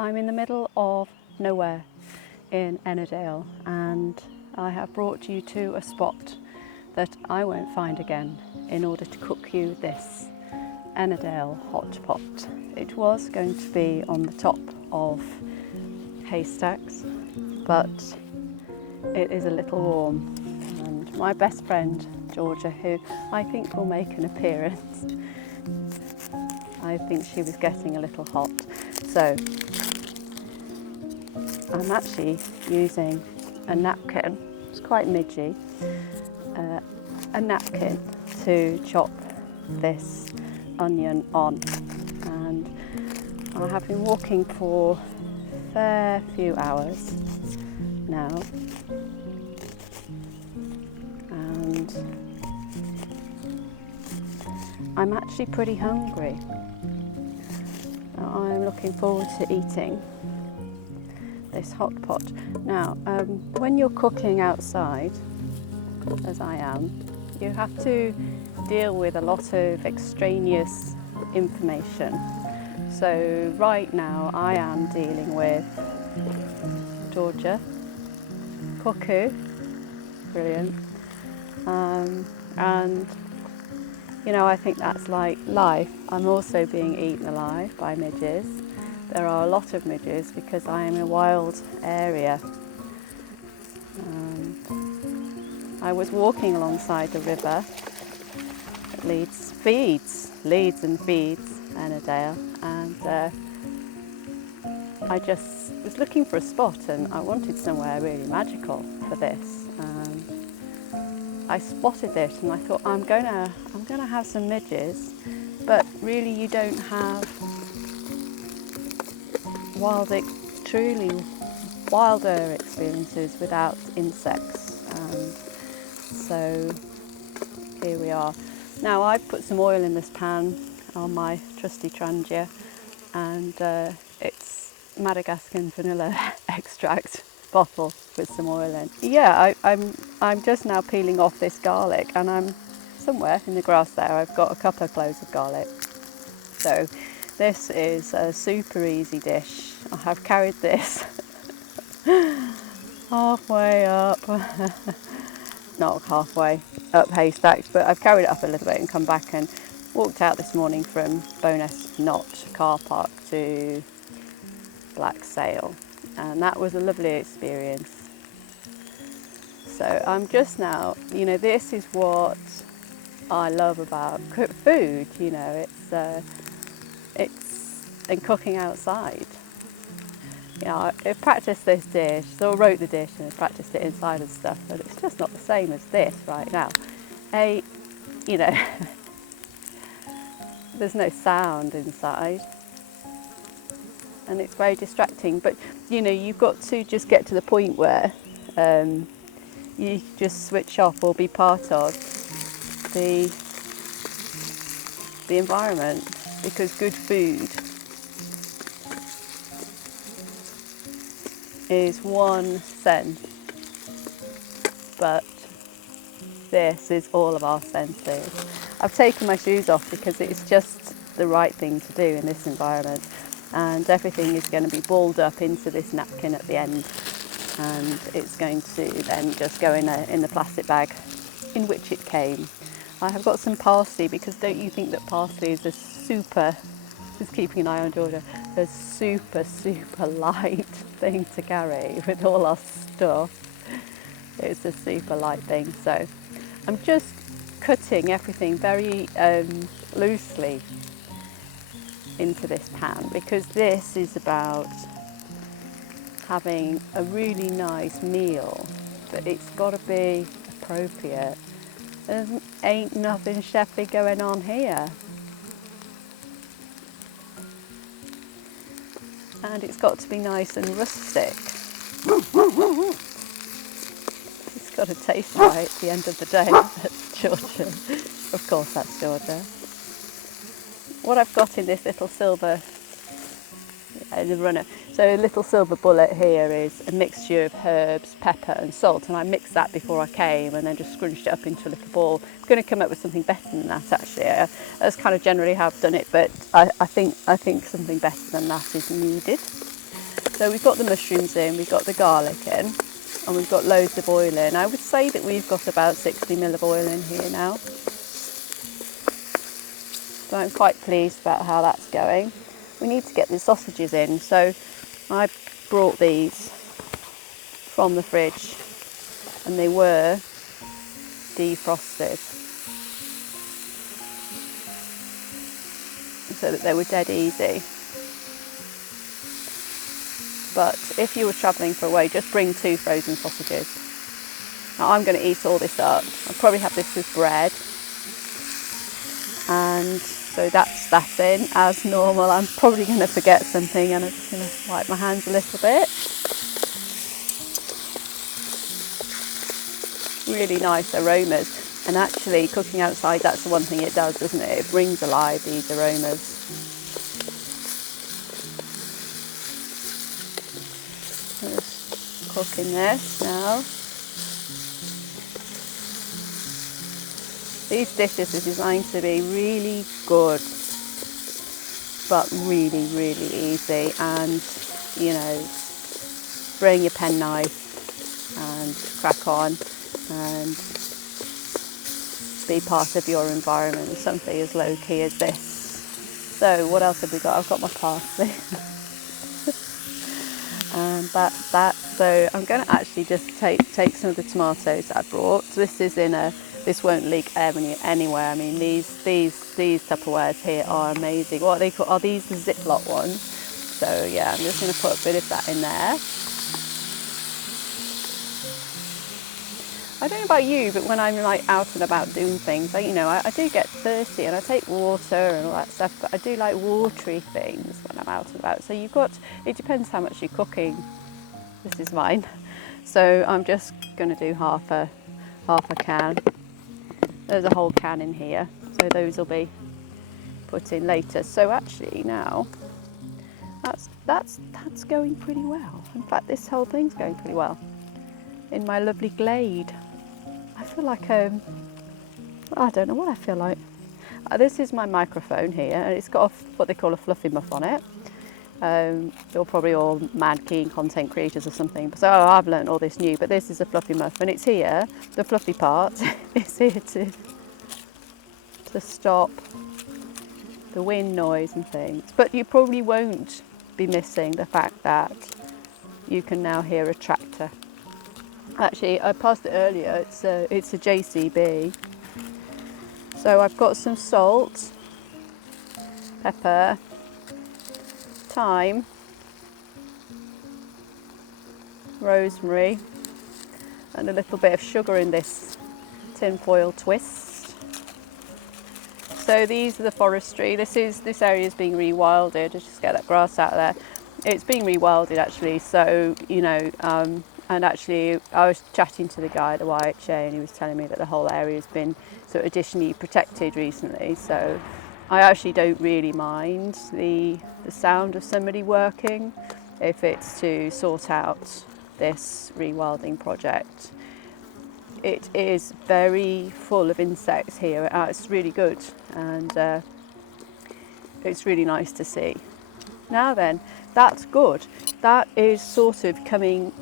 I'm in the middle of nowhere in Ennerdale, and I have brought you to a spot that I won't find again in order to cook you this Ennerdale hot pot. It was going to be on the top of haystacks, but it is a little warm, and my best friend Georgia, who I think will make an appearance, I think she was getting a little hot, so I'm actually using a napkin. It's quite midgy, a napkin to chop this onion on, and I have been walking for a fair few hours now, and I'm actually pretty hungry. I'm looking forward to eating this hot pot. Now, when you're cooking outside, as I am, you have to deal with a lot of extraneous information. So right now I am dealing with Georgia, cuckoo, brilliant, and you know, I think that's like life. I'm also being eaten alive by midges. There are a lot of midges because I am in a wild area. I was walking alongside the river that leads and feeds Ennerdale, and I just was looking for a spot, and I wanted somewhere really magical for this. I spotted this, and I thought I'm gonna have some midges, but really you don't have truly wilder experiences without insects. So here we are. Now I've put some oil in this pan on my trusty trangia, and it's Madagascan vanilla extract bottle with some oil in. Yeah, I'm just now peeling off this garlic, and I'm somewhere in the grass there. I've got a couple of cloves of garlic. So this is a super easy dish. I have carried this halfway up, not halfway up haystacks, but I've carried it up a little bit and come back and walked out this morning from Bowness Knott car park to Black Sail, and that was a lovely experience. So I'm just now, you know, this is what I love about food, you know, it's and cooking outside. You know, I practiced this dish, so I wrote the dish and I practiced it inside and stuff, but it's just not the same as this right now. You know, there's no sound inside, and it's very distracting, but you know, you've got to just get to the point where you just switch off or be part of the environment, because good food is one sense, but this is all of our senses. I've taken my shoes off because it's just the right thing to do in this environment, and everything is going to be balled up into this napkin at the end, and it's going to then just go in the plastic bag in which it came. I have got some parsley, because don't you think that parsley is a super, just keeping an eye on Georgia, a super light thing to carry with all our stuff. It's a super light thing. So I'm just cutting everything very loosely into this pan, because this is about having a really nice meal, but it's got to be appropriate. There ain't nothing chefy going on here. And it's got to be nice and rustic. It's got to taste right at the end of the day. That's Georgia. Of course, that's Georgia. What I've got in this little silver runner, so a little silver bullet here, is a mixture of herbs, pepper and salt, and I mixed that before I came and then just scrunched it up into a little ball. I'm going to come up with something better than that, actually. That's kind of generally how I've done it, but I think something better than that is needed. So we've got the mushrooms in, we've got the garlic in, and we've got loads of oil in. I would say that we've got about 60 ml of oil in here now. So I'm quite pleased about how that's going. We need to get the sausages in, so I brought these from the fridge and they were defrosted so that they were dead easy. But if you were travelling for away, just bring 2 frozen sausages. Now I'm going to eat all this up. I'll probably have this with bread. And so that's that in as normal. I'm probably going to forget something and I'm just going to wipe my hands a little bit. Really nice aromas. And actually cooking outside, that's the one thing it does, doesn't it? It brings alive these aromas. Just cooking this now. These dishes are designed to be really good, but really, really easy. And, you know, bring your penknife and crack on and be part of your environment, something as low key as this. So what else have we got? I've got my parsley. And that's that. So I'm going to actually just take some of the tomatoes that I brought. So this is in a, this won't leak anywhere. I mean, these Tupperwares here are amazing. What are they called? Are these the Ziploc ones? So yeah, I'm just going to put a bit of that in there. I don't know about you, but when I'm like out and about doing things, I do get thirsty and I take water and all that stuff, but I do like watery things when I'm out and about. So it depends how much you're cooking. This is mine. So I'm just going to do half a can. There's a whole can in here, so those will be put in later. So actually now, that's going pretty well. In fact, this whole thing's going pretty well. In my lovely glade. I feel like, I don't know what I feel like. This is my microphone here, and it's got what they call a fluffy muff on it. You're probably all mad keen content creators or something, so I've learned all this new, but this is a fluffy muff, and it's here, the fluffy part is here to stop the wind noise and things. But you probably won't be missing the fact that you can now hear a tractor. Actually, I passed it earlier, it's a JCB. So I've got some salt, pepper, thyme, rosemary, and a little bit of sugar in this tinfoil twist. So these are the forestry. This area is being rewilded. Just get that grass out of there. It's being rewilded actually, so and actually I was chatting to the guy at the YHA and he was telling me that the whole area has been sort of additionally protected recently. So I actually don't really mind the sound of somebody working if it's to sort out this rewilding project. It is very full of insects here. It's really good, and it's really nice to see. Now then, that's good. That is sort of coming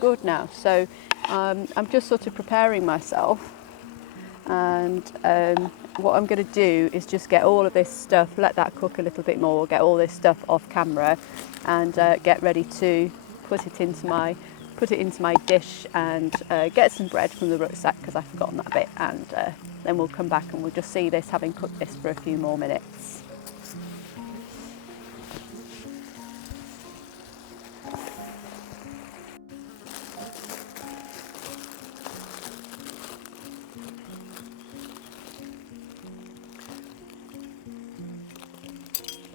good now. So I'm just sort of preparing myself, and what I'm going to do is just get all of this stuff, let that cook a little bit more, get all this stuff off camera, and get ready to put it into my dish, and get some bread from the rucksack because I've forgotten that bit, and then we'll come back and we'll just see this, having cooked this for a few more minutes.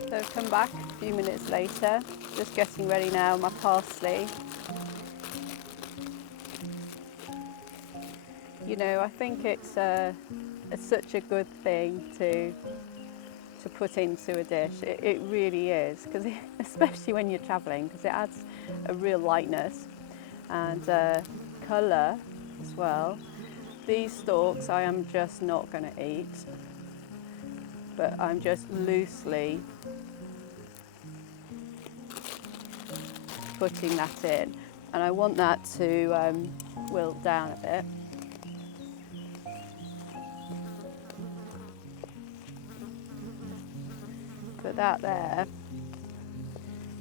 So I've come back a few minutes later, just getting ready now, my parsley. I think it's such a good thing to put into a dish. It really is, because especially when you're travelling, because it adds a real lightness and colour as well. These stalks I am just not going to eat, but I'm just loosely putting that in, and I want that to wilt down a bit. But that there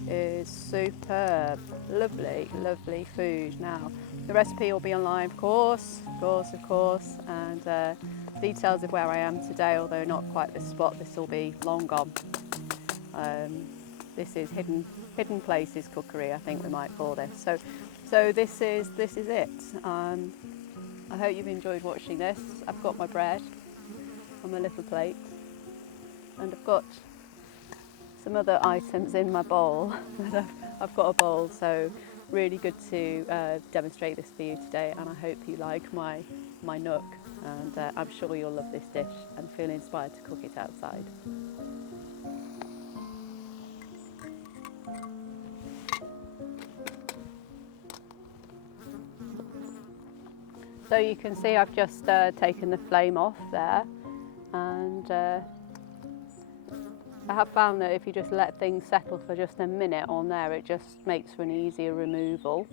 is superb. Lovely, lovely food. Now, the recipe will be online, of course, and details of where I am today, although not quite this spot, this will be long gone. This is hidden places cookery, I think we might call this. So this is it. I hope you've enjoyed watching this. I've got my bread on my little plate, and I've got some other items in my bowl. I've got a bowl, so really good to demonstrate this for you today, and I hope you like my nook, and I'm sure you'll love this dish and feel inspired to cook it outside. So you can see I've just taken the flame off there, and I have found that if you just let things settle for just a minute on there, it just makes for an easier removal.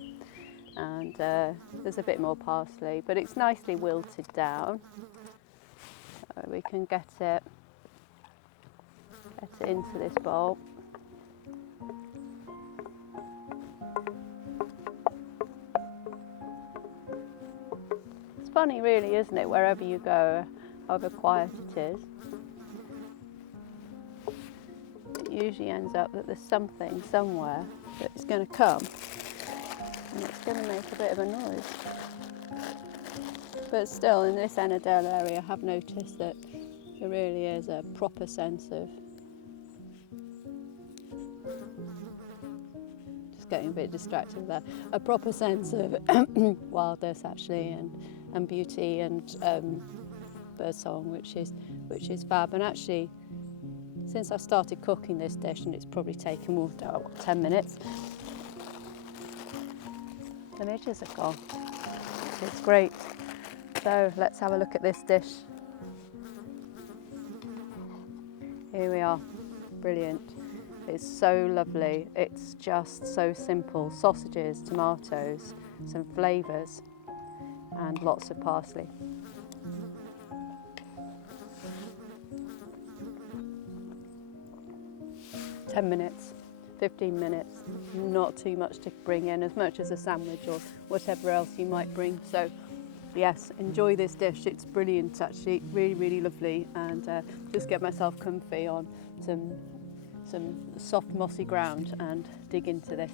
And there's a bit more parsley, but it's nicely wilted down. So we can get it into this bowl. It's funny really, isn't it, wherever you go, however quiet it is, it usually ends up that there's something somewhere that's going to come and it's going to make a bit of a noise. But still, in this Ennerdale area, I have noticed that there really is a proper sense of, just getting a bit distracted there, a proper sense of wildness actually, and beauty, and birdsong, which is fab. And actually, since I started cooking this dish, and it's probably taken more than 10 minutes, the midges have gone. It's great. So let's have a look at this dish. Here we are. Brilliant. It's so lovely. It's just so simple. Sausages, tomatoes, some flavours, and lots of parsley. 10 minutes, 15 minutes, not too much to bring in, as much as a sandwich or whatever else you might bring. So yes, enjoy this dish. It's brilliant actually, really, really lovely. And just get myself comfy on some soft mossy ground and dig into this.